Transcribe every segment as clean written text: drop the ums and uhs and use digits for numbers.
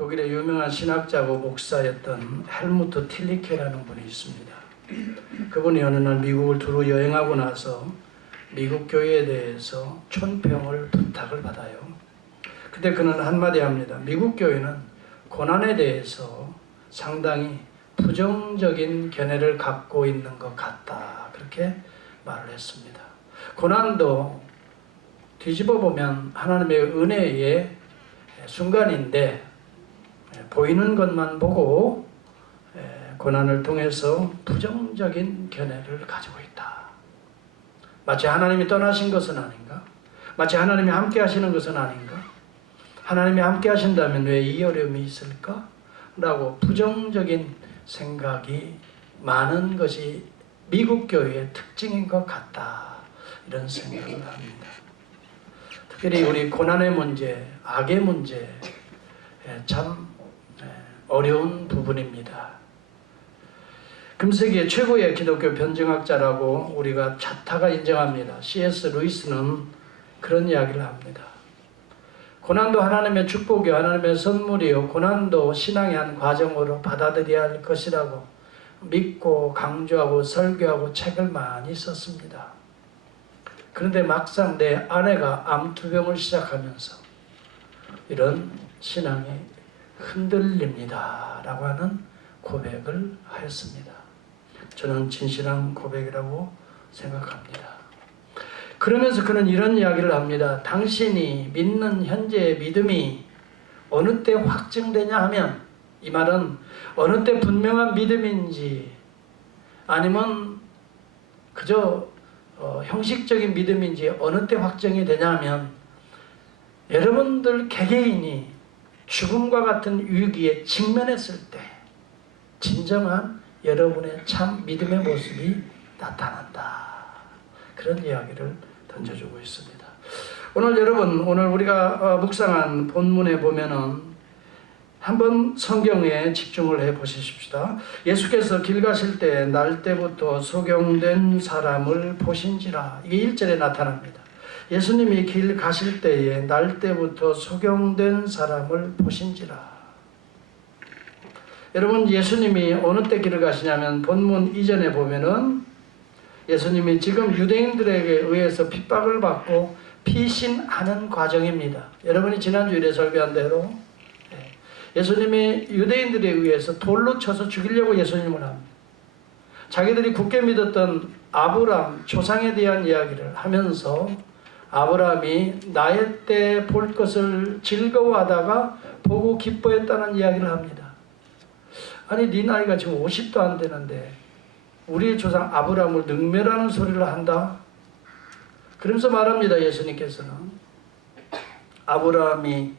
독일의 유명한 신학자고 목사였던 헬무트 틸리케라는 분이 있습니다. 그분이 어느 날 미국을 두루 여행하고 나서 미국 교회에 대해서 촌평을 부탁을 받아요. 근데 그는 한마디 합니다. 미국 교회는 고난에 대해서 상당히 부정적인 견해를 갖고 있는 것 같다. 그렇게 말을 했습니다. 고난도 뒤집어 보면 하나님의 은혜의 순간인데 보이는 것만 보고 고난을 통해서 부정적인 견해를 가지고 있다. 마치 하나님이 떠나신 것은 아닌가? 마치 하나님이 함께 하시는 것은 아닌가? 하나님이 함께 하신다면 왜 이 어려움이 있을까? 라고 부정적인 생각이 많은 것이 미국 교회의 특징인 것 같다. 이런 생각을 합니다. 특별히 우리 고난의 문제, 악의 문제 참 어려운 부분입니다. 금세기의 최고의 기독교 변증학자라고 우리가 차타가 인정합니다. C.S. 루이스는 그런 이야기를 합니다. 고난도 하나님의 축복이요 하나님의 선물이요 고난도 신앙의 한 과정으로 받아들여야 할 것이라고 믿고 강조하고 설교하고 책을 많이 썼습니다. 그런데 막상 내 아내가 암투병을 시작하면서 이런 신앙이 흔들립니다 라고 하는 고백을 하였습니다. 저는 진실한 고백이라고 생각합니다. 그러면서 그는 이런 이야기를 합니다. 당신이 믿는 현재의 믿음이 어느 때 확증되냐 하면, 이 말은 어느 때 분명한 믿음인지 아니면 그저 형식적인 믿음인지 어느 때 확정이 되냐 하면, 여러분들 개개인이 죽음과 같은 위기에 직면했을 때 진정한 여러분의 참 믿음의 모습이 나타난다. 그런 이야기를 던져주고 있습니다. 오늘 여러분, 오늘 우리가 묵상한 본문에 보면은 한번 성경에 집중을 해 보십시다. 예수께서 길 가실 때 날 때부터 소경된 사람을 보신지라. 이게 1절에 나타납니다. 예수님이 길 가실 때에 날 때부터 소경된 사람을 보신지라. 여러분, 예수님이 어느 때 길을 가시냐면 본문 이전에 보면은 예수님이 지금 유대인들에게 의해서 핍박을 받고 피신하는 과정입니다. 여러분이 지난주일에 설교한 대로 예수님이 유대인들에 의해서 돌로 쳐서 죽이려고 예수님을 합니다. 자기들이 굳게 믿었던 아브라함 조상에 대한 이야기를 하면서 아브라함이 나의 때 볼 것을 즐거워하다가 보고 기뻐했다는 이야기를 합니다. 아니 네 나이가 지금 50도 안 되는데 우리의 조상 아브라함을 능멸하는 소리를 한다? 그러면서 말합니다. 예수님께서는 아브라함이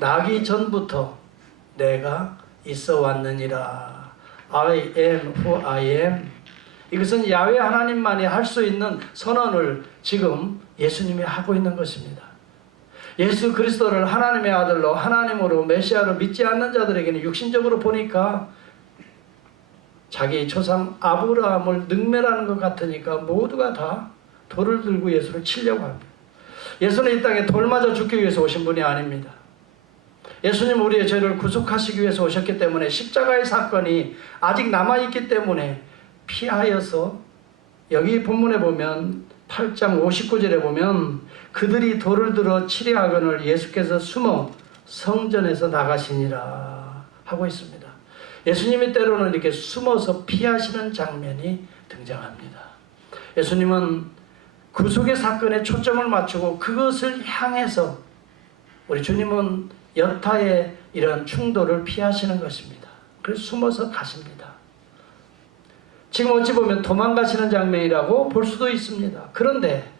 나기 전부터 내가 있어 왔느니라. I am who I am. 이것은 야훼 하나님만이 할 수 있는 선언을 지금 예수님이 하고 있는 것입니다. 예수 그리스도를 하나님의 아들로 하나님으로 메시아로 믿지 않는 자들에게는 육신적으로 보니까 자기 조상 아브라함을 능멸하는 것 같으니까 모두가 다 돌을 들고 예수를 치려고 합니다. 예수는 이 땅에 돌 맞아 죽기 위해서 오신 분이 아닙니다. 예수님 우리의 죄를 구속하시기 위해서 오셨기 때문에 십자가의 사건이 아직 남아있기 때문에 피하여서, 여기 본문에 보면 8장 59절에 보면 그들이 돌을 들어 치려 하거늘 예수께서 숨어 성전에서 나가시니라 하고 있습니다. 예수님이 때로는 이렇게 숨어서 피하시는 장면이 등장합니다. 예수님은 구속의 사건에 초점을 맞추고 그것을 향해서, 우리 주님은 여타의 이런 충돌을 피하시는 것입니다. 그래서 숨어서 가십니다. 지금 어찌 보면 도망가시는 장면이라고 볼 수도 있습니다. 그런데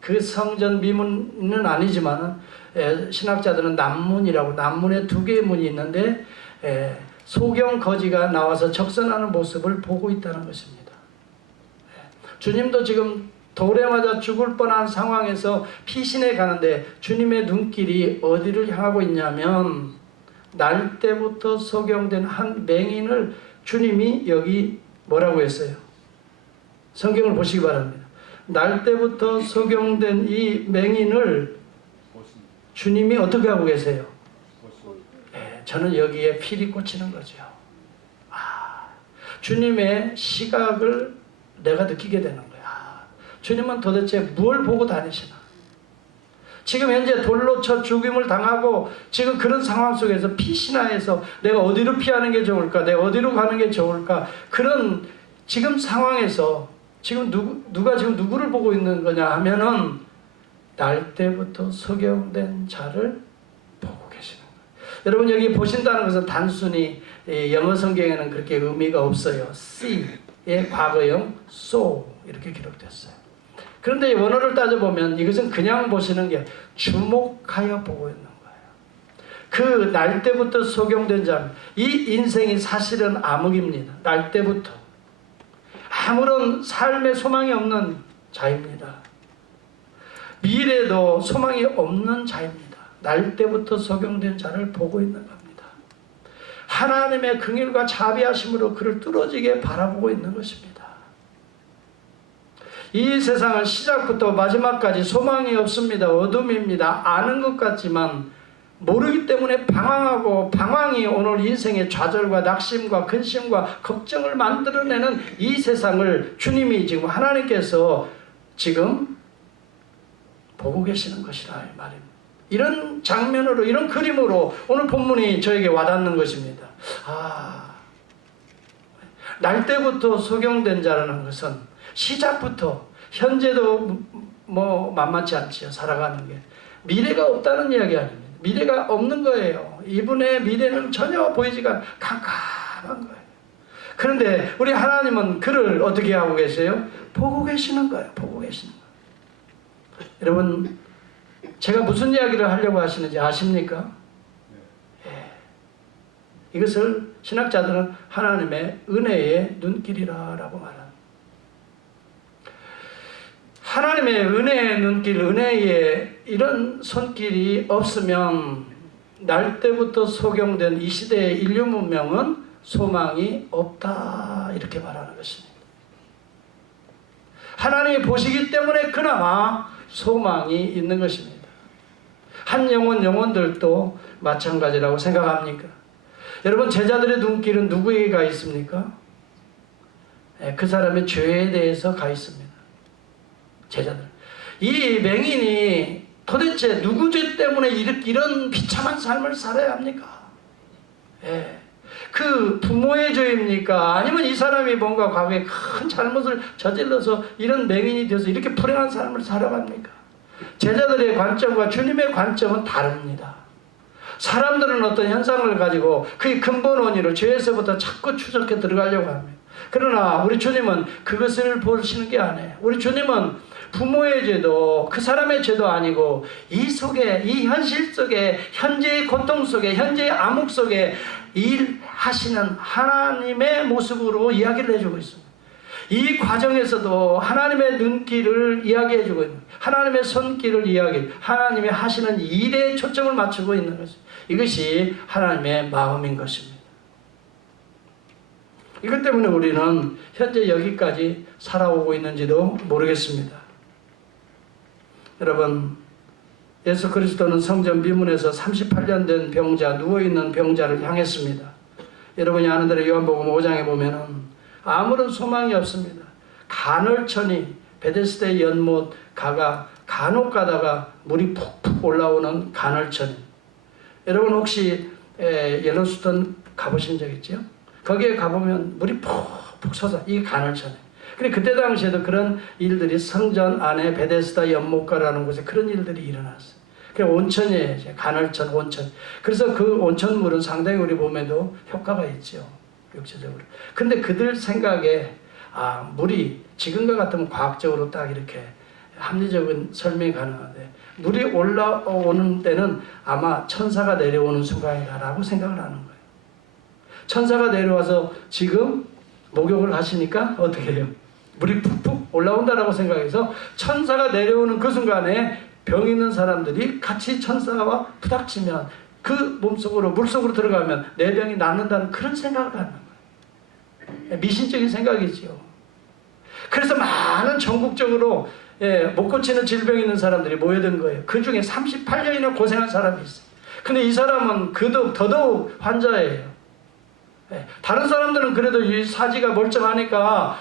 그 성전 미문은 아니지만 신학자들은 남문이라고, 남문에 2개의 문이 있는데 소경 거지가 나와서 적선하는 모습을 보고 있다는 것입니다. 주님도 지금 돌에 맞아 죽을 뻔한 상황에서 피신해 가는데 주님의 눈길이 어디를 향하고 있냐면 날 때부터 소경된 한 맹인을 주님이 여기 뭐라고 했어요? 성경을 보시기 바랍니다. 날 때부터 소경된 이 맹인을 주님이 어떻게 하고 계세요? 저는 여기에 필이 꽂히는 거죠. 주님의 시각을 내가 느끼게 되는 거야. 주님은 도대체 뭘 보고 다니시나? 지금 현재 돌로 쳐 죽임을 당하고 지금 그런 상황 속에서 피신하에서 내가 어디로 피하는 게 좋을까? 내가 어디로 가는 게 좋을까? 그런 지금 상황에서 지금 누가 지금 누구를 보고 있는 거냐 하면은 날 때부터 소경된 자를 보고 계시는 거예요. 여러분 여기 보신다는 것은 단순히 영어 성경에는 그렇게 의미가 없어요. see의 과거형 saw 이렇게 기록됐어요. 그런데 원어를 따져보면 이것은 그냥 보시는 게 주목하여 보고 있는 거예요. 그 날 때부터 소경된 자는 이 인생이 사실은 암흑입니다. 날 때부터 아무런 삶의 소망이 없는 자입니다. 미래도 소망이 없는 자입니다. 날 때부터 소경된 자를 보고 있는 겁니다. 하나님의 긍휼과 자비하심으로 그를 뚫어지게 바라보고 있는 것입니다. 이 세상은 시작부터 마지막까지 소망이 없습니다. 어둠입니다. 아는 것 같지만 모르기 때문에 방황하고 방황이 오늘 인생의 좌절과 낙심과 근심과 걱정을 만들어내는 이 세상을 주님이 지금 하나님께서 지금 보고 계시는 것이라 이 말입니다. 이런 장면으로 이런 그림으로 오늘 본문이 저에게 와닿는 것입니다. 날 때부터 소경된 자라는 것은 시작부터 현재도 뭐 만만치 않지요. 살아가는 게 미래가 없다는 이야기 아닙니다. 미래가 없는 거예요. 이분의 미래는 전혀 보이지가 깜깜한 거예요. 그런데 우리 하나님은 그를 어떻게 하고 계세요? 보고 계시는 거예요. 보고 계시는 거예요. 여러분 제가 무슨 이야기를 하려고 하시는지 아십니까? 예. 이것을 신학자들은 하나님의 은혜의 눈길이라고 말합니다. 하나님의 은혜의 눈길, 은혜의 이런 손길이 없으면 날 때부터 소경된 이 시대의 인류 문명은 소망이 없다 이렇게 말하는 것입니다. 하나님이 보시기 때문에 그나마 소망이 있는 것입니다. 한 영혼들도 마찬가지라고 생각합니까? 여러분 제자들의 눈길은 누구에게 가 있습니까? 그 사람의 죄에 대해서 가 있습니다. 제자들. 이 맹인이 도대체 누구 죄 때문에 이런 비참한 삶을 살아야 합니까? 예. 그 부모의 죄입니까? 아니면 이 사람이 뭔가 과거에 큰 잘못을 저질러서 이런 맹인이 돼서 이렇게 불행한 삶을 살아갑니까? 제자들의 관점과 주님의 관점은 다릅니다. 사람들은 어떤 현상을 가지고 그의 근본 원인을 죄에서부터 자꾸 추적해 들어가려고 합니다. 그러나 우리 주님은 그것을 보시는 게 아니에요. 우리 주님은 부모의 죄도 그 사람의 죄도 아니고 이 속에 이 현실 속에 현재의 고통 속에 현재의 암흑 속에 일하시는 하나님의 모습으로 이야기를 해주고 있습니다. 이 과정에서도 하나님의 눈길을 이야기해주고 있는 하나님의 손길을 하나님의 하시는 일에 초점을 맞추고 있는 것입니다. 이것이 하나님의 마음인 것입니다. 이것 때문에 우리는 현재 여기까지 살아오고 있는지도 모르겠습니다. 여러분 예수 그리스도는 성전 비문에서 38년 된 병자 누워있는 병자를 향했습니다. 여러분이 아는 대로 요한복음 5장에 보면은 아무런 소망이 없습니다. 간헐천이 베데스다의 연못 가가 간혹 가다가 물이 푹푹 올라오는 간헐천. 여러분 혹시 옐로스톤 가보신 적 있죠? 거기에 가보면 물이 푹푹 솟아 이 간헐천에. 근데 그때 당시에도 그런 일들이 성전 안에 베데스다 연못가라는 곳에 그런 일들이 일어났어요. 그 온천이에요. 간헐천 온천. 그래서 그 온천물은 상당히 우리 몸에도 효과가 있죠. 육체적으로. 근데 그들 생각에 물이 지금과 같으면 과학적으로 딱 이렇게 합리적인 설명이 가능한데 물이 올라오는 때는 아마 천사가 내려오는 순간이다라고 생각을 하는 거예요. 천사가 내려와서 지금 목욕을 하시니까 어떻게 해요? 물이 푹푹 올라온다라고 생각해서 천사가 내려오는 그 순간에 병 있는 사람들이 같이 천사와 부닥치면 그 몸속으로 물속으로 들어가면 내 병이 낫는다는 그런 생각을 하는 거예요. 미신적인 생각이죠. 그래서 많은 전국적으로 못 고치는 질병이 있는 사람들이 모여든 거예요. 그 중에 38년이나 고생한 사람이 있어요. 근데 이 사람은 더더욱 환자예요. 다른 사람들은 그래도 이 사지가 멀쩡하니까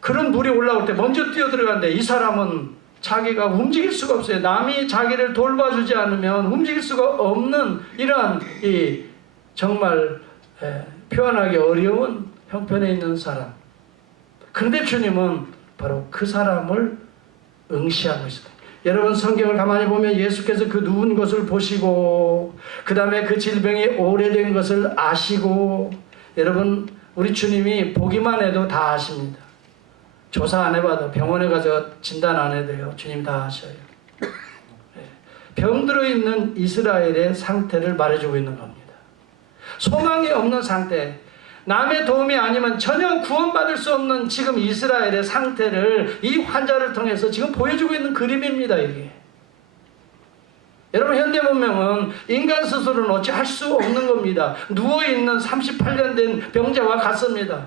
그런 물이 올라올 때 먼저 뛰어들어가는데 이 사람은 자기가 움직일 수가 없어요. 남이 자기를 돌봐주지 않으면 움직일 수가 없는 이러한 정말 표현하기 어려운 형편에 있는 사람. 그런데 주님은 바로 그 사람을 응시하고 있습니다. 여러분 성경을 가만히 보면 예수께서 그 누운 것을 보시고 그 다음에 그 질병이 오래된 것을 아시고, 여러분 우리 주님이 보기만 해도 다 아십니다. 조사 안 해봐도 병원에 가서 진단 안 해도요 주님 다 아셔요. 병들어 있는 이스라엘의 상태를 말해주고 있는 겁니다. 소망이 없는 상태, 남의 도움이 아니면 전혀 구원받을 수 없는 지금 이스라엘의 상태를 이 환자를 통해서 지금 보여주고 있는 그림입니다. 이게 여러분 현대 문명은 인간 스스로는 어찌 할 수 없는 겁니다. 누워있는 38년 된 병자와 같습니다.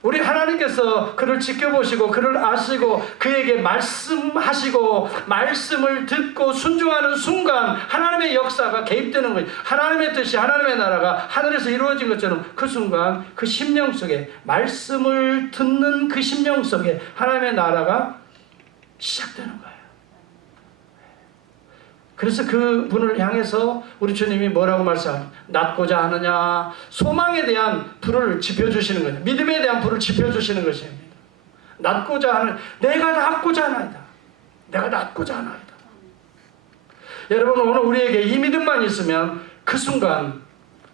우리 하나님께서 그를 지켜보시고 그를 아시고 그에게 말씀하시고 말씀을 듣고 순종하는 순간 하나님의 역사가 개입되는 거예요. 하나님의 뜻이, 하나님의 나라가 하늘에서 이루어진 것처럼 그 순간 그 심령 속에, 말씀을 듣는 그 심령 속에 하나님의 나라가 시작되는 거예요. 그래서 그 분을 향해서 우리 주님이 뭐라고 말씀합니까? 낫고자 하느냐. 소망에 대한 불을 지펴주시는 거예요. 믿음에 대한 불을 지펴주시는 것입니다. 낫고자 하는, 내가 낫고자 하나이다. 내가 낫고자 하나이다. 여러분 오늘 우리에게 이 믿음만 있으면 그 순간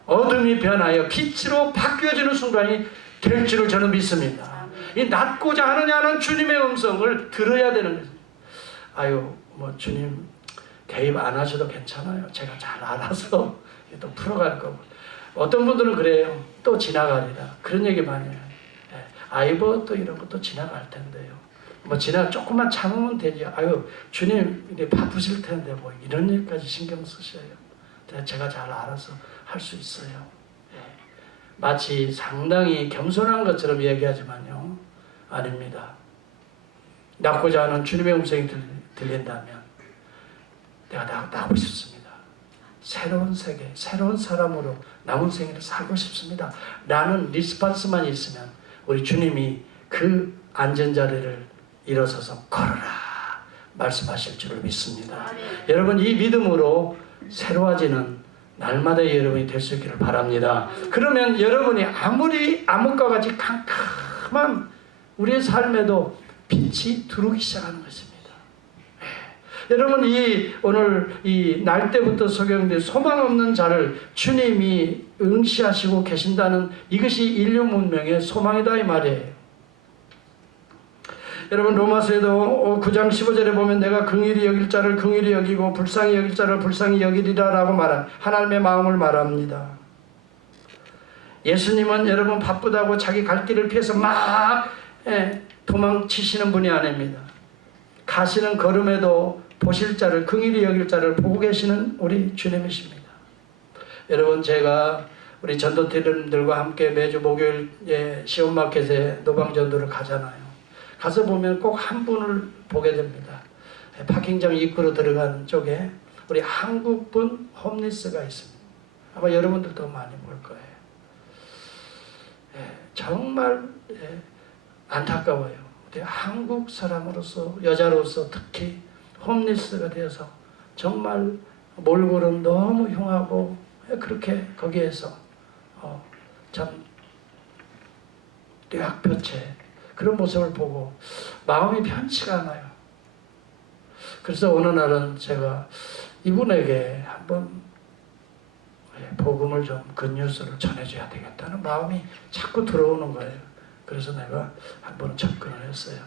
어둠이 변하여 빛으로 바뀌어지는 순간이 될 줄을 저는 믿습니다. 이 낫고자 하느냐는 주님의 음성을 들어야 되는 거예요. 아유 뭐 주님 개입 안 하셔도 괜찮아요. 제가 잘 알아서 또 풀어갈 거고. 어떤 분들은 그래요. 또 지나가리라. 그런 얘기 많이 해요. 아이고 또 이런 것도 지나갈 텐데요. 뭐 조금만 참으면 되죠. 아유 주님 이제 바쁘실 텐데 뭐 이런 일까지 신경 쓰셔요. 제가 잘 알아서 할 수 있어요. 마치 상당히 겸손한 것처럼 얘기하지만요. 아닙니다. 낫고자 하는 주님의 음성이 들린다면 내가 나가고 싶습니다. 새로운 세계, 새로운 사람으로 남은 생애를 살고 싶습니다. 라는 리스폰스만 있으면 우리 주님이 그 안전자리를 일어서서 걸어라 말씀하실 줄을 믿습니다. 여러분 이 믿음으로 새로워지는 날마다의 여러분이 될 수 있기를 바랍니다. 그러면 여러분이 아무리 암흑과 같이 캄캄한 우리의 삶에도 빛이 들어오기 시작하는 것입니다. 여러분 오늘 이 날 때부터 소개된 소망 없는 자를 주님이 응시하시고 계신다는 이것이 인류 문명의 소망이다 이 말이에요. 여러분 로마서에도 9장 15절에 보면 내가 긍휼히 여길 자를 긍휼히 여기고 불쌍히 여길 자를 불쌍히 여기리라 라고 말한 하나님의 마음을 말합니다. 예수님은 여러분 바쁘다고 자기 갈 길을 피해서 막 도망치시는 분이 아닙니다. 가시는 걸음에도 보실 자를, 긍휼히 여길 자를 보고 계시는 우리 주님이십니다. 여러분 제가 우리 전도팀들과 함께 매주 목요일 시온마켓에 노방전도를 가잖아요. 가서 보면 꼭 한 분을 보게 됩니다. 파킹장 입구로 들어가는 쪽에 우리 한국분 홈리스가 있습니다. 아마 여러분들도 많이 볼 거예요. 정말 안타까워요. 한국 사람으로서, 여자로서 특히 홈리스가 되어서 정말 몰골은 너무 흉하고 그렇게 거기에서 참 뇌학표체 그런 모습을 보고 마음이 편치가 않아요. 그래서 어느 날은 제가 이분에게 한번 복음을 좀 굿뉴스를 전해줘야 되겠다는 마음이 자꾸 들어오는 거예요. 그래서 내가 한번 접근을 했어요.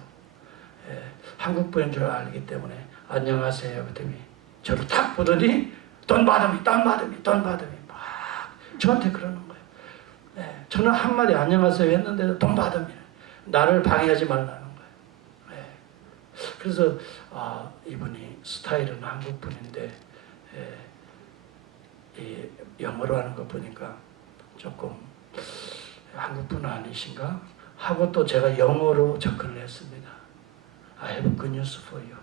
한국분인 줄 알기 때문에 안녕하세요. 그랬더니 저를 딱 보더니 돈 받음이 막 저한테 그러는 거예요. 저는 한마디 안녕하세요 했는데도 돈 받음이 나를 방해하지 말라는 거예요. 그래서 이분이 스타일은 한국분인데 영어로 하는 거 보니까 조금 한국분 아니신가? 하고 또 제가 영어로 접근을 했습니다. I have good news for you.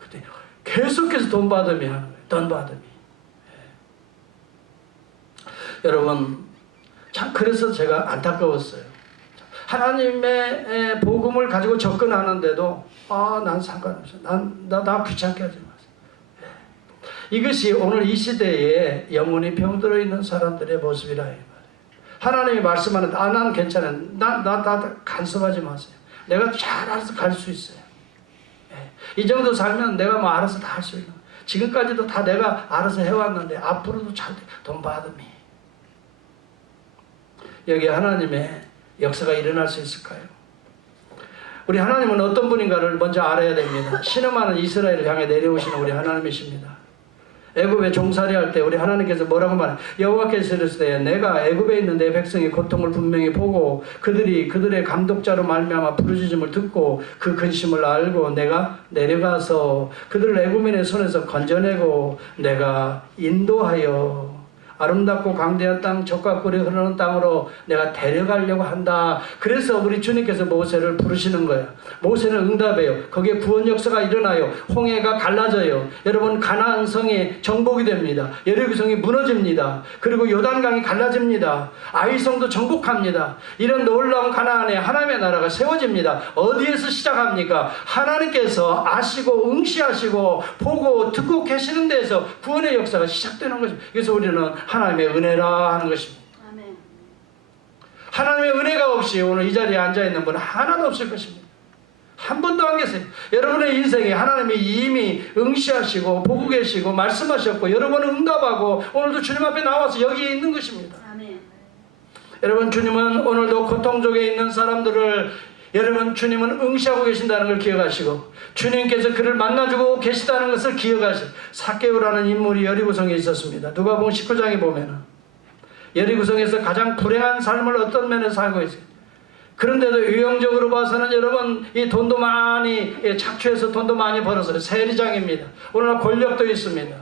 그때 계속해서 돈 받으면 하는 거예요. Don't bother me. 여러분, 참 그래서 제가 안타까웠어요. 하나님의 복음을 가지고 접근하는데도 난 상관없어. 나 귀찮게 하지 마세요. 이것이 오늘 이 시대에 영혼이 병들어 있는 사람들의 모습이라 이 말이에요. 하나님이 말씀하는데 난 괜찮아. 나 간섭하지 마세요. 내가 잘 알아서 갈 수 있어요. 이 정도 살면 내가 뭐 알아서 다 할 수 있는. 지금까지도 다 내가 알아서 해왔는데 앞으로도 잘 돈 받음이. 여기 하나님의 역사가 일어날 수 있을까요? 우리 하나님은 어떤 분인가를 먼저 알아야 됩니다. 신음하는 이스라엘을 향해 내려오시는 우리 하나님이십니다. 애굽에 종살이할 때 우리 하나님께서 뭐라고 말해요? 여호와께서 이르시되 내가 애굽에 있는 내 백성의 고통을 분명히 보고 그들이 그들의 감독자로 말미암아 부르짖음을 듣고 그 근심을 알고 내가 내려가서 그들을 애굽인의 손에서 건져내고 내가 인도하여 아름답고 광대한 땅 젖과 꿀이 흐르는 땅으로 내가 데려가려고 한다. 그래서 우리 주님께서 모세를 부르시는 거예요. 모세는 응답해요. 거기에 구원 역사가 일어나요. 홍해가 갈라져요. 여러분 가나안 성이 정복이 됩니다. 여리고 성이 무너집니다. 그리고 요단강이 갈라집니다. 아이성도 정복합니다. 이런 놀라운 가나안에 하나님의 나라가 세워집니다. 어디에서 시작합니까? 하나님께서 아시고 응시하시고 보고 듣고 계시는 데에서 구원의 역사가 시작되는 것입니다. 그래서 우리는 하나님의 은혜라 하는 것입니다. 아멘. 하나님의 은혜가 없이 오늘 이 자리에 앉아있는 분은 하나도 없을 것입니다. 한 분도 안 계세요. 여러분의 인생에 하나님이 이미 응시하시고 보고 계시고 말씀하셨고 여러분은 응답하고 오늘도 주님 앞에 나와서 여기에 있는 것입니다. 아멘. 여러분 주님은 오늘도 고통 속에 있는 사람들을 여러분 주님은 응시하고 계신다는 걸 기억하시고 주님께서 그를 만나주고 계시다는 것을 기억하시고 삭개오라는 인물이 여리고성에 있었습니다. 누가복음 19장에 보면은 여리고성에서 가장 불행한 삶을 어떤 면에서 살고 있어요. 그런데도 유형적으로 봐서는 여러분 이 돈도 많이 착취해서 돈도 많이 벌어서 세리장입니다. 오늘날 권력도 있습니다.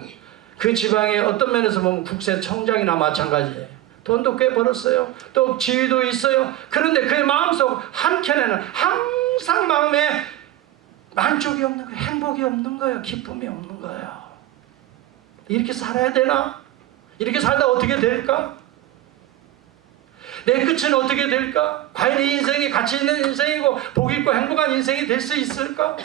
그 지방에 어떤 면에서 보면 국세청장이나 마찬가지예요. 돈도 꽤 벌었어요. 또 지위도 있어요. 그런데 그의 마음속 한켠에는 항상 마음에 만족이 없는 거예요. 행복이 없는 거예요. 기쁨이 없는 거예요. 이렇게 살아야 되나? 이렇게 살다 어떻게 될까? 내 끝은 어떻게 될까? 과연 이 인생이 가치 있는 인생이고 복 있고 행복한 인생이 될 수 있을까?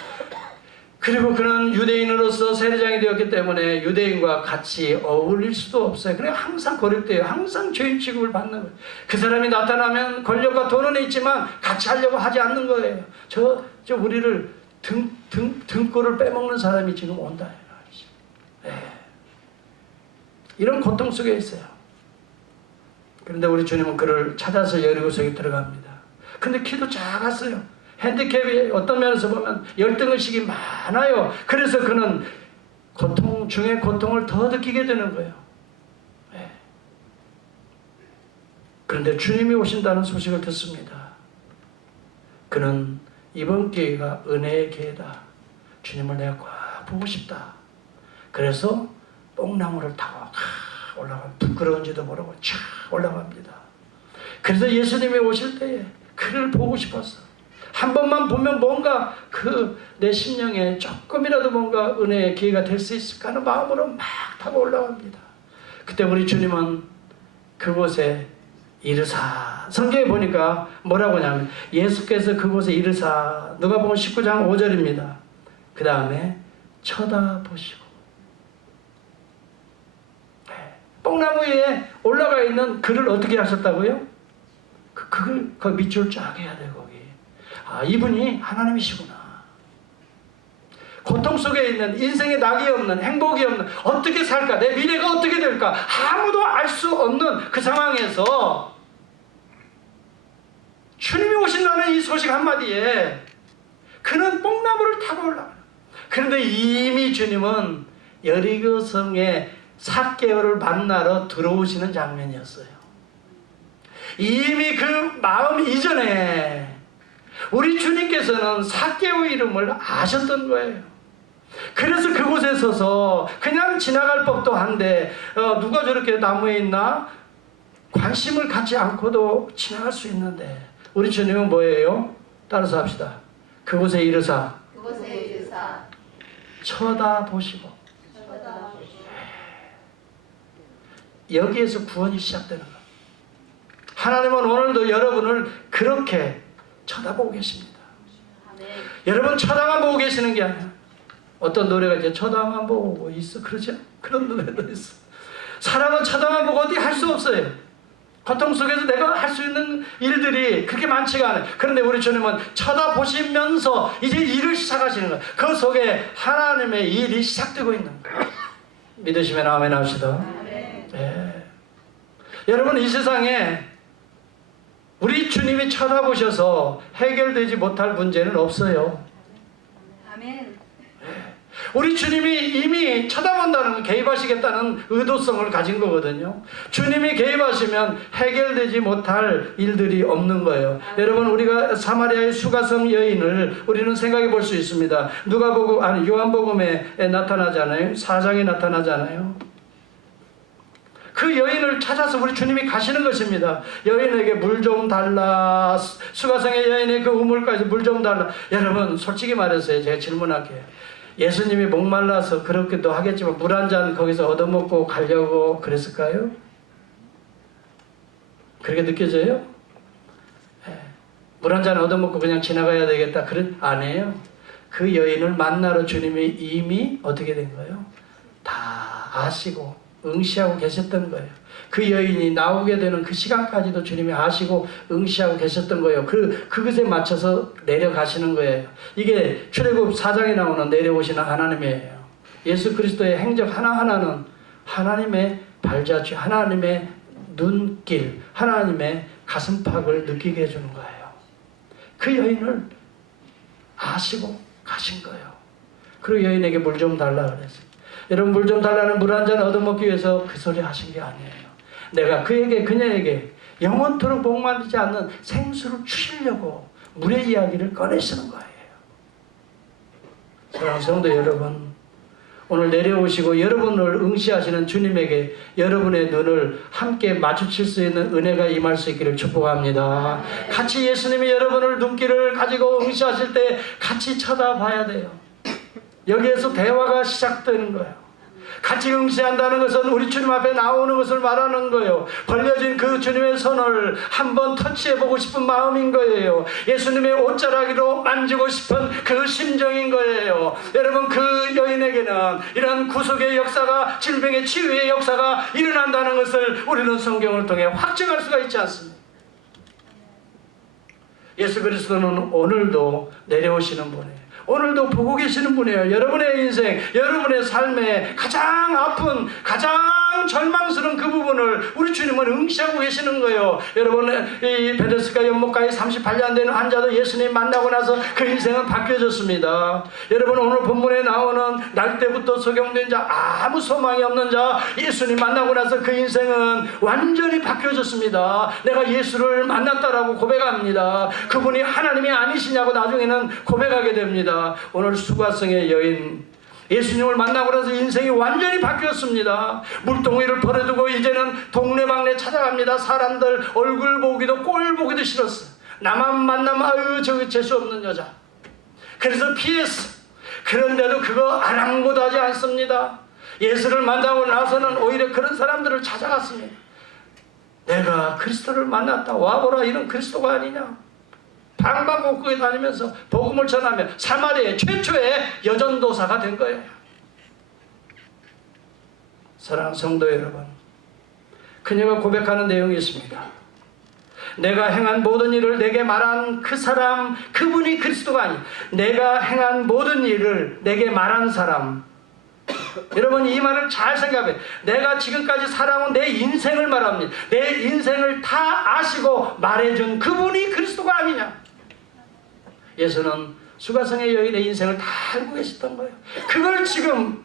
그리고 그는 유대인으로서 세리장이 되었기 때문에 유대인과 같이 어울릴 수도 없어요. 그래 항상 고립돼요. 항상 죄인 취급을 받는 거예요. 그 사람이 나타나면 권력과 돈은 있지만 같이 하려고 하지 않는 거예요. 저 우리를 등골을 빼먹는 사람이 지금 온다. 네. 이런 고통 속에 있어요. 그런데 우리 주님은 그를 찾아서 여리고성에 들어갑니다. 근데 키도 작았어요. 핸디캡이 어떤 면에서 보면 열등의식이 많아요. 그래서 그는 고통 중에 고통을 더 느끼게 되는 거예요. 네. 그런데 주님이 오신다는 소식을 듣습니다. 그는 이번 기회가 은혜의 기회다. 주님을 내가 꽉 보고 싶다. 그래서 뽕나무를 타고 올라갑니다. 부끄러운지도 모르고 쫙 올라갑니다. 그래서 예수님이 오실 때에 그를 보고 싶었어. 한 번만 보면 뭔가 내 심령에 조금이라도 뭔가 은혜의 기회가 될 수 있을까 하는 마음으로 막 타고 올라갑니다. 그때 우리 주님은 그곳에 이르사, 성경에 보니까 뭐라고 하냐면 예수께서 그곳에 이르사, 누가복음 19장 5절입니다. 그 다음에 쳐다보시고 뽕나무 위에 올라가 있는 그를 어떻게 하셨다고요? 그 밑줄 쫙 해야 돼요. 거기. 이분이 하나님이시구나. 고통 속에 있는 인생에 낙이 없는 행복이 없는 어떻게 살까? 내 미래가 어떻게 될까? 아무도 알 수 없는 그 상황에서 주님이 오신다는 이 소식 한마디에 그는 뽕나무를 타고 올라가요. 그런데 이미 주님은 여리고성에 삭개오를 만나러 들어오시는 장면이었어요. 이미 그 마음 이전에 우리 주님께서는 삭개오 이름을 아셨던 거예요. 그래서 그곳에 서서 그냥 지나갈 법도 한데 누가 저렇게 나무에 있나? 관심을 갖지 않고도 지나갈 수 있는데 우리 주님은 뭐예요? 따라서 합시다. 그곳에 이르사 그곳에 이르사 쳐다보시고 여기에서 구원이 시작되는 거예요. 하나님은 오늘도 여러분을 그렇게 쳐다보고 계십니다. 여러분 쳐다만 보고 계시는 게 아니야. 어떤 노래가 이제 쳐다만 보고 있어, 그러죠? 그런 노래도 있어. 사람은 쳐다만 보고 어디 할 수 없어요. 고통 속에서 내가 할 수 있는 일들이 그렇게 많지가 않아요. 그런데 우리 주님은 쳐다보시면서 이제 일을 시작하시는 거예요. 그 속에 하나님의 일이 시작되고 있는 거예요. 믿으시면 아멘 합시다. 네. 여러분, 이 세상에 우리 주님이 쳐다보셔서 해결되지 못할 문제는 없어요. 아멘. 우리 주님이 이미 쳐다본다는 건 개입하시겠다는 의도성을 가진 거거든요. 주님이 개입하시면 해결되지 못할 일들이 없는 거예요. 여러분, 우리가 사마리아의 수가성 여인을 우리는 생각해 볼 수 있습니다. 요한복음에 나타나잖아요. 4장에 나타나잖아요. 그 여인을 찾아서 우리 주님이 가시는 것입니다. 여인에게 물 좀 달라. 수가성의 여인의 그 우물가에서 물 좀 달라. 여러분, 솔직히 말해서 제가 질문할게요. 예수님이 목말라서 그렇기도 하겠지만 물 한 잔 거기서 얻어먹고 가려고 그랬을까요? 그렇게 느껴져요? 물 한 잔 얻어먹고 그냥 지나가야 되겠다. 그런 아니에요. 그 여인을 만나러 주님이 이미 어떻게 된 거예요? 다 아시고 응시하고 계셨던 거예요. 그 여인이 나오게 되는 그 시간까지도 주님이 아시고 응시하고 계셨던 거예요. 그것에 맞춰서 내려가시는 거예요. 이게 출애굽 4장에 나오는 내려오시는 하나님이에요. 예수 그리스도의 행적 하나하나는 하나님의 발자취, 하나님의 눈길, 하나님의 가슴팍을 느끼게 해주는 거예요. 그 여인을 아시고 가신 거예요. 그리고 여인에게 물 좀 달라 그랬어요. 여러분, 물 좀 달라는 물 한 잔 얻어먹기 위해서 그 소리 하신 게 아니에요. 내가 그녀에게 영원토록 목마르지 않는 생수를 주시려고 물의 이야기를 꺼내시는 거예요. 사랑하는 성도 여러분, 오늘 내려오시고 여러분을 응시하시는 주님에게 여러분의 눈을 함께 마주칠 수 있는 은혜가 임할 수 있기를 축복합니다. 같이 예수님이 여러분을 눈길을 가지고 응시하실 때 같이 쳐다봐야 돼요. 여기에서 대화가 시작되는 거예요. 같이 응시한다는 것은 우리 주님 앞에 나오는 것을 말하는 거예요. 벌려진 그 주님의 손을 한번 터치해보고 싶은 마음인 거예요. 예수님의 옷자락으로 만지고 싶은 그 심정인 거예요. 여러분, 그 여인에게는 이런 구속의 역사가, 질병의 치유의 역사가 일어난다는 것을 우리는 성경을 통해 확증할 수가 있지 않습니까? 예수 그리스도는 오늘도 내려오시는 분이에요. 오늘도 보고 계시는 분이에요. 여러분의 인생, 여러분의 삶에 가장 아픈, 가장 절망스러운 그 부분을 우리 주님은 응시하고 계시는 거예요. 여러분, 이 베데스다 연못가에 38년 된 환자도 예수님 만나고 나서 그 인생은 바뀌어졌습니다. 여러분, 오늘 본문에 나오는 날 때부터 소경된 자, 아무 소망이 없는 자, 예수님 만나고 나서 그 인생은 완전히 바뀌어졌습니다. 내가 예수를 만났다라고 고백합니다. 그분이 하나님이 아니시냐고 나중에는 고백하게 됩니다. 오늘 수가성의 여인, 예수님을 만나고 나서 인생이 완전히 바뀌었습니다. 물동이를 버려두고 이제는 동네방네 찾아갑니다. 사람들 얼굴 보기도 꼴 보기도 싫었어. 나만 만나면 아유, 저기 재수없는 여자. 그래서 피했어. 그런데도 그거 아랑곳하지 않습니다. 예수를 만나고 나서는 오히려 그런 사람들을 찾아갔습니다. 내가 그리스도를 만났다, 와보라. 이런 그리스도가 아니냐. 방방곡곡에 다니면서 복음을 전하며 사마리아의 최초의 여전도사가 된 거예요. 사랑하는 성도 여러분, 그녀가 고백하는 내용이 있습니다. 내가 행한 모든 일을 내게 말한 그 사람, 그분이 그리스도가 아니에요. 내가 행한 모든 일을 내게 말한 사람. 여러분, 이 말을 잘 생각해요. 내가 지금까지 살아온 내 인생을 말합니다. 내 인생을 다 아시고 말해준 그분이 그리스도가 아니냐. 예수는 수가성의 여인의 인생을 다 알고 계셨던 거예요. 그걸 지금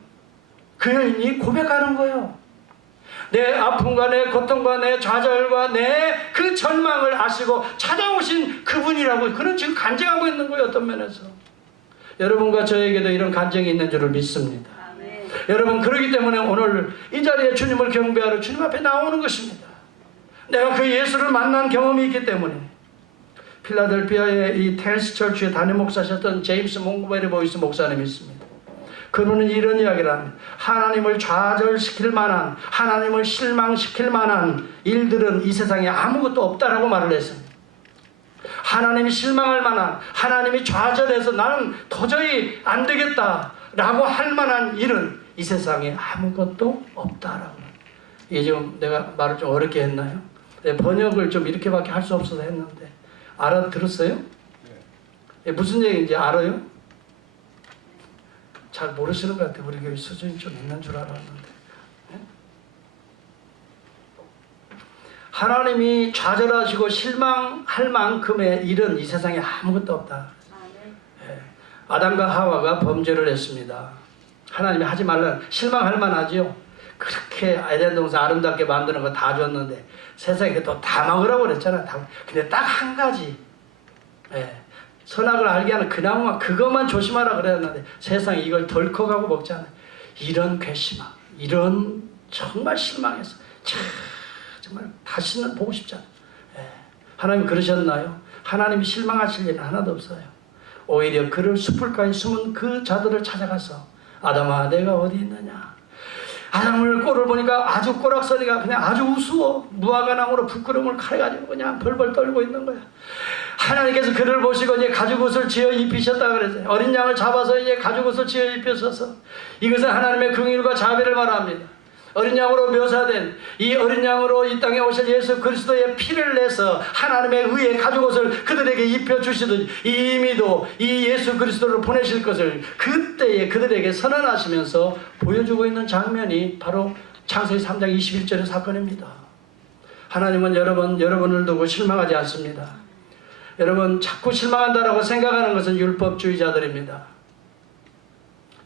그 여인이 고백하는 거예요. 내 아픔과 내 고통과 내 좌절과 내 그 절망을 아시고 찾아오신 그분이라고, 그는 지금 간증하고 있는 거예요. 어떤 면에서 여러분과 저에게도 이런 간증이 있는 줄을 믿습니다. 아멘. 여러분, 그렇기 때문에 오늘 이 자리에 주님을 경배하러 주님 앞에 나오는 것입니다. 내가 그 예수를 만난 경험이 있기 때문에. 필라델피아의 이 텔스 처치의 담임 목사셨던 제임스 몽고베리 보이스 목사님이 있습니다. 그분은 이런 이야기를 합니다. 하나님을 좌절시킬 만한, 하나님을 실망시킬 만한 일들은 이 세상에 아무것도 없다라고 말을 했습니다. 하나님이 실망할 만한, 하나님이 좌절해서 나는 도저히 안 되겠다라고 할 만한 일은 이 세상에 아무것도 없다라고. 이게 지금 내가 말을 좀 어렵게 했나요? 번역을 좀 이렇게밖에 할 수 없어서 했는데 알아들었어요? 무슨 얘기인지 알아요? 잘 모르시는 것 같아요. 우리 교회 수준이 좀 있는 줄 알았는데. 하나님이 좌절하시고 실망할 만큼의 일은 이 세상에 아무것도 없다. 아담과 하와가 범죄를 했습니다. 하나님이 하지 말라, 실망할 만하지요. 그렇게 에덴 동산 아름답게 만드는 거 다 줬는데 세상에 또 다 먹으라고 그랬잖아. 근데 딱 한 가지, 선악을 알게 하는 그 나무만, 그것만 조심하라 그랬는데 세상에 이걸 덜컥하고 먹잖아요. 이런 괘씸함, 이런 정말 실망해서 정말 다시는 보고 싶지 않아요. 하나님 그러셨나요? 하나님이 실망하실 일은 하나도 없어요. 오히려 그를 숯불가에 숨은 그 자들을 찾아가서 아담아 내가 어디 있느냐. 아담을 꼴을 보니까 아주 꼬락서리가 그냥 아주 우스워. 무화과나무로 부끄러움을 칼가지고 그냥 벌벌 떨고 있는 거야. 하나님께서 그를 보시고 이제 가죽옷을 지어 입히셨다 그랬어요. 어린 양을 잡아서 이제 가죽옷을 지어 입히셔서, 이것은 하나님의 긍휼과 자비를 말합니다. 어린 양으로 묘사된 이 어린 양으로 이 땅에 오실 예수 그리스도의 피를 내서 하나님의 의의 가죽옷을 그들에게 입혀주시듯이 이미도 이 예수 그리스도를 보내실 것을 그때에 그들에게 선언하시면서 보여주고 있는 장면이 바로 창세기 3장 21절의 사건입니다. 하나님은 여러분을 두고 실망하지 않습니다. 여러분 자꾸 실망한다라고 생각하는 것은 율법주의자들입니다.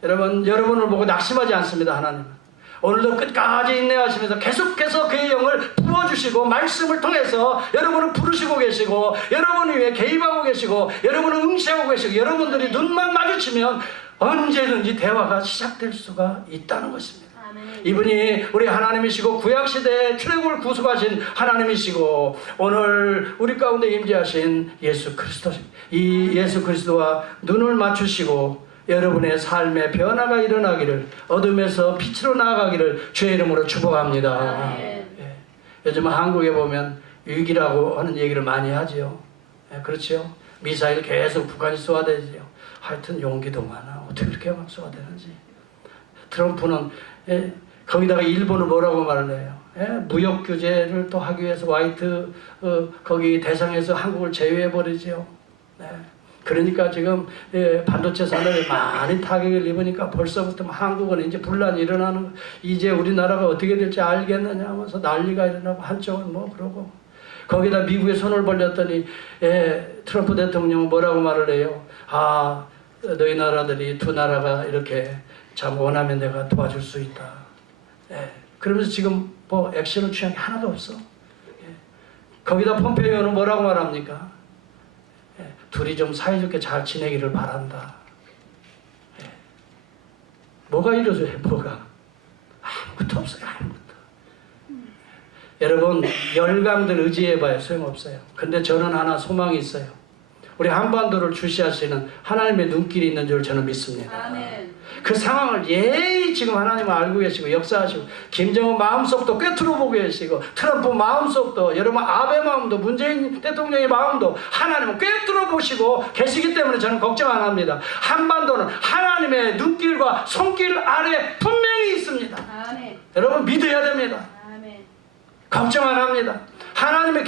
여러분을 보고 낙심하지 않습니다. 하나님은 오늘도 끝까지 인내하시면서 계속해서 그의 영을 부어주시고 말씀을 통해서 여러분을 부르시고 계시고 여러분을 위해 개입하고 계시고 여러분을 응시하고 계시고 여러분들이 눈만 마주치면 언제든지 대화가 시작될 수가 있다는 것입니다. 이분이 우리 하나님이시고 구약시대에 출애굽을 구속하신 하나님이시고 오늘 우리 가운데 임재하신 예수 그리스도, 이 예수 그리스도와 눈을 맞추시고 여러분의 삶에 변화가 일어나기를, 어둠에서 빛으로 나아가기를 주의 이름으로 축복합니다. 요즘 한국에 보면 위기라고 하는 얘기를 많이 하죠. 그렇죠? 미사일 계속 북한이 쏘아대죠. 하여튼 용기도 많아. 어떻게 그렇게 막 쏘아대는지. 트럼프는 거기다가 일본을 뭐라고 말을 해요? 무역 규제를 또 하기 위해서 화이트 거기 대상에서 한국을 제외해버리죠. 그러니까 지금 반도체 산업에 많이 타격을 입으니까 벌써부터 한국은 이제 분란이 일어나는, 이제 우리나라가 어떻게 될지 알겠느냐 하면서 난리가 일어나고 한쪽은 뭐 그러고, 거기다 미국에 손을 벌렸더니 트럼프 대통령은 뭐라고 말을 해요? 아, 너희 나라들이 두 나라가 이렇게 참 원하면 내가 도와줄 수 있다. 그러면서 지금 뭐 액션을 취한 게 하나도 없어. 거기다 폼페이오는 뭐라고 말합니까? 둘이 좀 사이좋게 잘 지내기를 바란다. 뭐가 이루어져요? 뭐가? 아무것도 없어요. 아무것도. 여러분 열강들 의지해봐요. 소용없어요. 근데 저는 하나 소망이 있어요. 우리 한반도를 주시하시는 하나님의 눈길이 있는 줄 저는 믿습니다. 아멘. 그 상황을 예의 지금 하나님은 알고 계시고 역사하시고, 김정은 마음속도 꿰뚫어 보고 계시고, 트럼프 마음속도, 여러분 아베 마음도, 문재인 대통령의 마음도 하나님은 꿰뚫어 보시고 계시기 때문에 저는 걱정 안 합니다. 한반도는 하나님의 눈길과 손길 아래 분명히 있습니다. 아멘. 여러분 믿어야 됩니다. 아멘. 걱정 안 합니다. 하나님의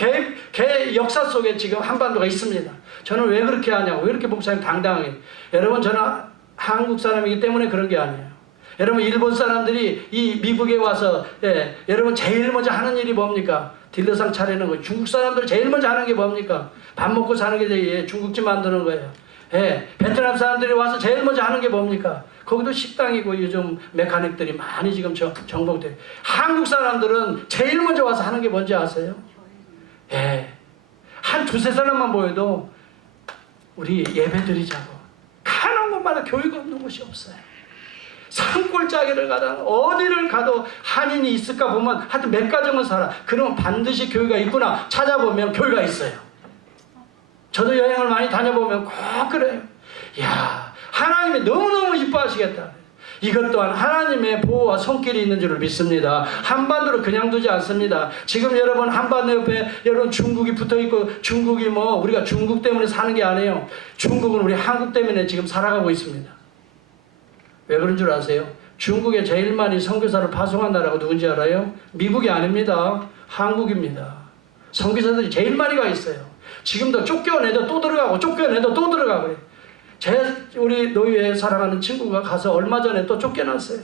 개입 역사 속에 지금 한반도가 있습니다. 저는 왜 그렇게 하냐고, 왜 이렇게 목사님 당당하게. 여러분 저는 한국 사람이기 때문에 그런 게 아니에요. 여러분 일본 사람들이 이 미국에 와서 여러분 제일 먼저 하는 일이 뭡니까? 딜러상 차리는 거예요. 중국 사람들 제일 먼저 하는 게 뭡니까? 밥 먹고 사는 게 중국집 만드는 거예요. 베트남 사람들이 와서 제일 먼저 하는 게 뭡니까? 거기도 식당이고 요즘 메카닉들이 많이 지금 정복돼. 한국 사람들은 제일 먼저 와서 하는 게 뭔지 아세요? 한 두세 사람만 보여도 우리 예배 드리자고. 가는 곳마다 교회가 없는 곳이 없어요. 산골짜기를 가든 어디를 가도 한인이 있을까 보면 하여튼 몇 가정은 살아. 그러면 반드시 교회가 있구나 찾아보면 교회가 있어요. 저도 여행을 많이 다녀보면 꼭 그래요. 야, 하나님이 너무너무 이뻐하시겠다. 이것 또한 하나님의 보호와 손길이 있는 줄을 믿습니다. 한반도를 그냥 두지 않습니다. 지금 여러분 한반도 옆에 여러분 중국이 붙어있고 중국이 뭐 우리가 중국 때문에 사는 게 아니에요. 중국은 우리 한국 때문에 지금 살아가고 있습니다. 왜 그런 줄 아세요? 중국에 제일 많이 선교사를 파송한 나라가 누군지 알아요? 미국이 아닙니다. 한국입니다. 선교사들이 제일 많이 가 있어요. 지금도 쫓겨내도 또 들어가고 쫓겨내도 또 들어가고. 우리 노예에 사랑하는 친구가 가서 얼마 전에 또 쫓겨났어요.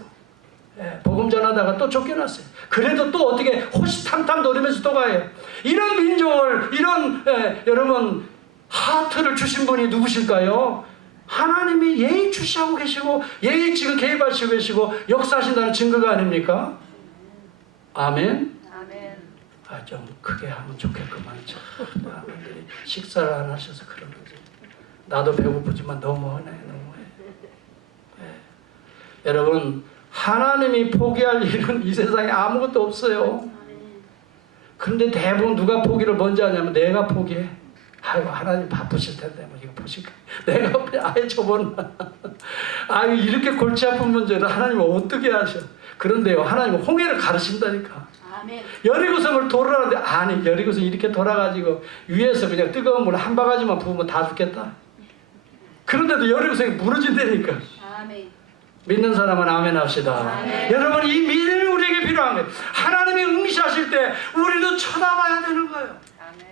복음 전하다가 또 쫓겨났어요. 그래도 또 어떻게 호시탐탐 노리면서 또 가요. 이런 민족을 이런 여러분 하트를 주신 분이 누구실까요? 하나님이 예의 주시하고 계시고 예의 지금 개입하시고 계시고 역사하신다는 증거가 아닙니까? 아멘. 아멘. 좀 크게 하면 좋겠구만. 식사를 안 하셔서 그런 거지. 나도 배고프지만 너무하네. 여러분 하나님이 포기할 일은 이 세상에 아무것도 없어요. 그런데 대부분 누가 포기를 먼저 하냐면 내가 포기해. 아이고 하나님 바쁘실 텐데 뭐 이거 보실까? 내가 아예 저번 아유 이렇게 골치 아픈 문제를 하나님은 어떻게 하셔? 그런데요 하나님은 홍해를 가르친다니까. 아멘. 여리고성을 돌아가는데 아니 여리고성 이렇게 돌아가지고 위에서 그냥 뜨거운 물 한 바가지만 부으면 다 죽겠다. 그런데도 여리고성이 무너진다니까. 아멘. 믿는 사람은 아멘 합시다. 아멘. 여러분 이 믿음이 우리에게 필요한 거예요. 하나님이 응시하실 때 우리도 쳐다봐야 되는 거예요. 아멘.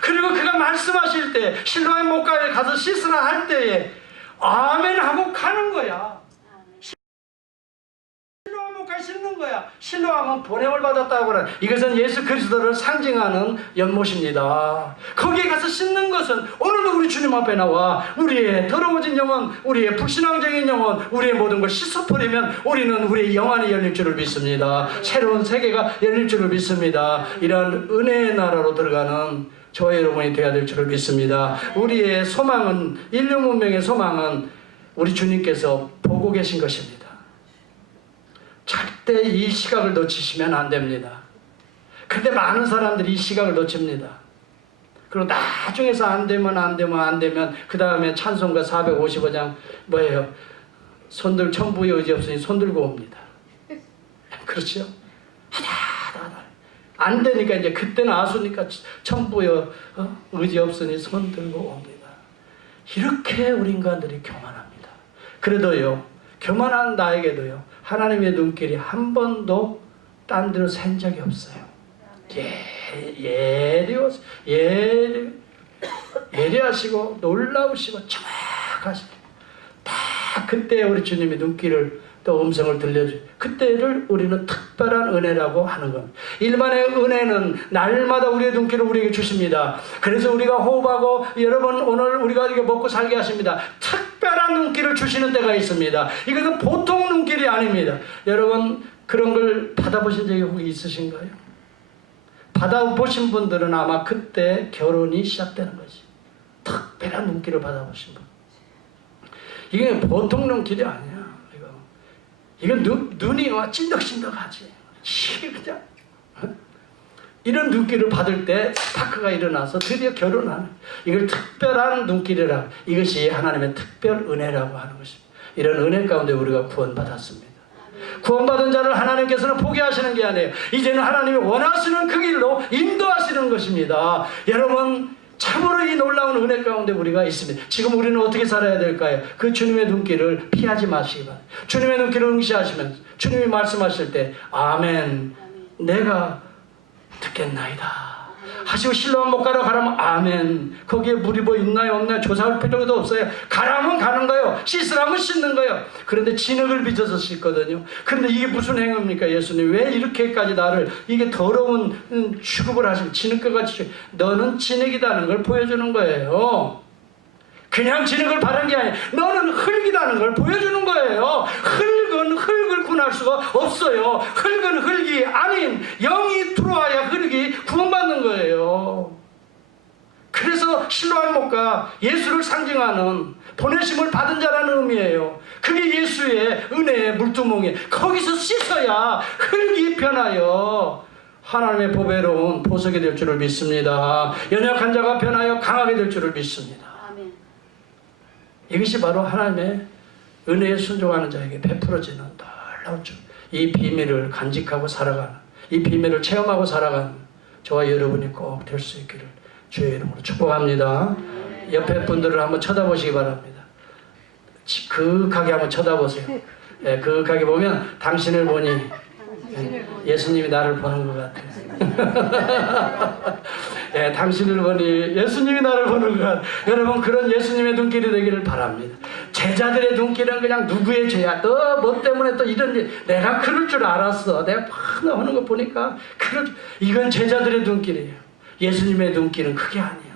그리고 그가 말씀하실 때 실로암 목가에 가서 씻으라 할 때에 아멘 하고 가는 거야. 실로암 목가에 씻는 거야. 실로암은 보냄을 받았다고 그래. 이것은 예수 그리스도를 상징하는 연못입니다. 거기에 가서 씻는 것은 오늘도 우리 주님 앞에 나와 우리의 더러워진 영혼, 우리의 불신앙적인 영혼, 우리의 모든 걸 씻어버리면 우리는 우리의 영안이 열릴 줄을 믿습니다. 새로운 세계가 열릴 줄을 믿습니다. 이러한 은혜의 나라로 들어가는 저와 여러분이 되어야 될 줄을 믿습니다. 우리의 소망은 인류 문명의 소망은 우리 주님께서 보고 계신 것입니다. 절대 이 시각을 놓치시면 안 됩니다. 근데 많은 사람들이 이 시각을 놓칩니다. 그리고 나중에서 안 되면 그 다음에 찬송가 455장 뭐예요? 천부의 의지 없으니 손 들고 옵니다. 그렇죠? 안 되니까 이제 그때는 아수니까 천부의 의지 없으니 손 들고 옵니다. 이렇게 우리 인간들이 교만합니다. 그래도요 교만한 나에게도요 하나님의 눈길이 한 번도 딴 데로 샌 적이 없어요. 예리하시고 놀라우시고 정확하시고 딱 그때 우리 주님의 눈길을 또 음성을 들려주고 그때를 우리는 특별한 은혜라고 하는 겁니다. 일반의 은혜는 날마다 우리의 눈길을 우리에게 주십니다. 그래서 우리가 호흡하고 여러분 오늘 우리가 이렇게 먹고 살게 하십니다. 특별한 눈길을 주시는 때가 있습니다. 이것은 보통 눈길이 아닙니다. 여러분 그런 걸 받아보신 적이 혹시 있으신가요? 받아보신 분들은 아마 그때 결혼이 시작되는 거지. 특별한 눈길을 받아보신 분. 이게 보통 눈길이 아니야. 이건 눈이 찐득찐득하지. 그냥 이런 눈길을 받을 때 스파크가 일어나서 드디어 결혼하는 이걸 특별한 눈길이라 이것이 하나님의 특별 은혜라고 하는 것입니다. 이런 은혜 가운데 우리가 구원받았습니다. 구원받은 자를 하나님께서는 포기하시는 게 아니에요. 이제는 하나님이 원하시는 그 길로 인도하시는 것입니다. 여러분 참으로 이 놀라운 은혜 가운데 우리가 있습니다. 지금 우리는 어떻게 살아야 될까요? 그 주님의 눈길을 피하지 마시기 바랍니다. 주님의 눈길을 응시하시면서 주님이 말씀하실 때 아멘 내가 듣겠나이다 하시고 실로암 목가로 가라면 아멘 거기에 물이 뭐 있나요 없나요 조사할 필요도 없어요. 가라면 가는 거예요. 씻으라면 씻는 거예요. 그런데 진흙을 빚어서 씻거든요. 그런데 이게 무슨 행위입니까? 예수님 왜 이렇게까지 나를 이게 더러운 취급을 하시면 진흙과 같이 너는 진흙이다는 걸 보여주는 거예요. 그냥 진흙을 바른 게 아니에요. 너는 흙이라는 걸 보여주는 거예요. 흙은 흙을 구할 수가 없어요. 흙은 흙이 아닌 영이 들어와야 흙이 구원받는 거예요. 그래서 실로암 목가 예수를 상징하는 보내심을 받은 자라는 의미예요. 그게 예수의 은혜의 물두멍에 거기서 씻어야 흙이 변하여 하나님의 보배로운 보석이 될 줄을 믿습니다. 연약한 자가 변하여 강하게 될 줄을 믿습니다. 이것이 바로 하나님의 은혜에 순종하는 자에게 베풀어지는 놀라운 축복. 이 비밀을 간직하고 살아가는, 이 비밀을 체험하고 살아가는 저와 여러분이 꼭 될 수 있기를 주의 이름으로 축복합니다. 옆에 분들을 한번 쳐다보시기 바랍니다. 그윽하게 한번 쳐다보세요. 예, 그윽하게 보면 당신을 보니 예수님이 나를 보는 것 같아요. 예, 당신을 보니 예수님이 나를 보는 것 같아요. 여러분, 그런 예수님의 눈길이 되기를 바랍니다. 제자들의 눈길은 그냥 누구의 죄야? 너 뭐 때문에 또 이런 일, 내가 그럴 줄 알았어. 내가 막 하는 거 보니까 이건 제자들의 눈길이에요. 예수님의 눈길은 그게 아니야.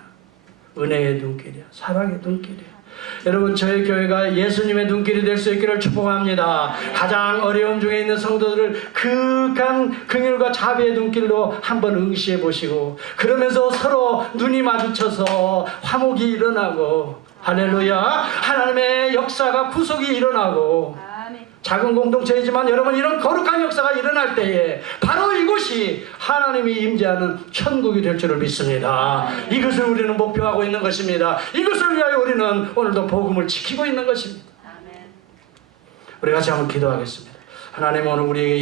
은혜의 눈길이야. 사랑의 눈길이야. 여러분, 저희 교회가 예수님의 눈길이 될 수 있기를 축복합니다. 가장 어려움 중에 있는 성도들을 극한 긍휼과 자비의 눈길로 한번 응시해 보시고, 그러면서 서로 눈이 마주쳐서 화목이 일어나고, 할렐루야, 하나님의 역사가 구속이 일어나고, 아멘. 작은 공동체이지만 여러분, 이런 거룩한 역사가 일어날 때에 바로 이곳이 하나님이 임재하는 천국이 될 줄을 믿습니다. 이것을 우리는 목표하고 있는 것입니다. 이것을 위하여 우리는 오늘도 복음을 지키고 있는 것입니다. 아멘. 우리 같이 한번 기도하겠습니다. 하나님, 오늘 우리에게